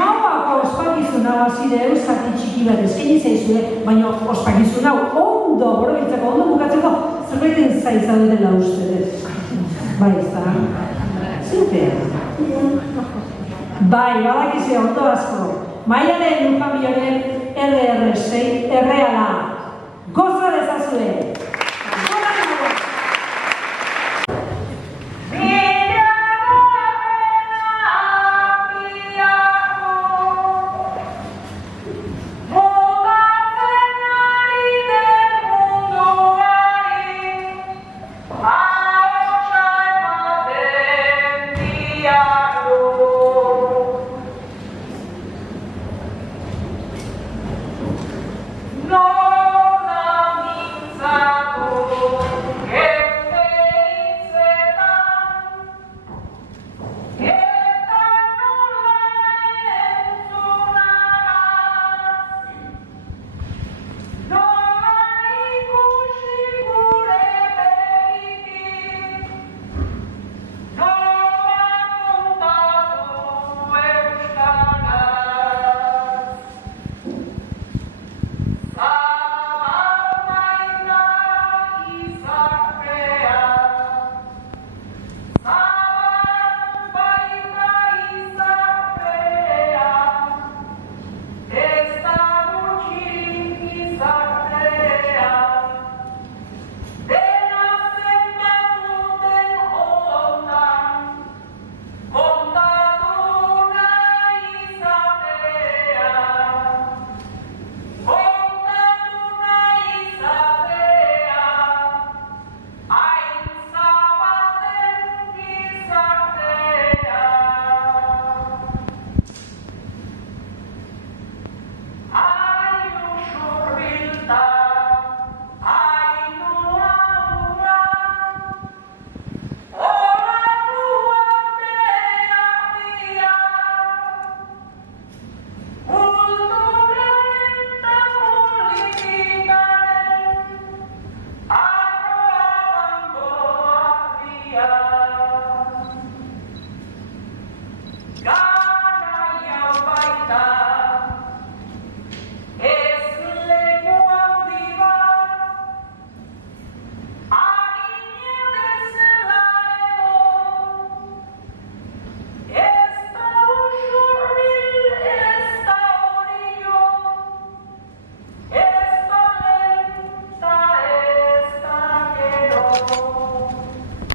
hau ospakizun hau azide euskati txiki bat eskeni zaizue, baina ospakizun hau ondo borobiltzeko, ondo bukatzeko, zerbaiten zaizadela uste dut. Bai, zintea. Bai, badakizue ondo asko. Maialen Lujambioren RR6 erreala. Goza dezazue!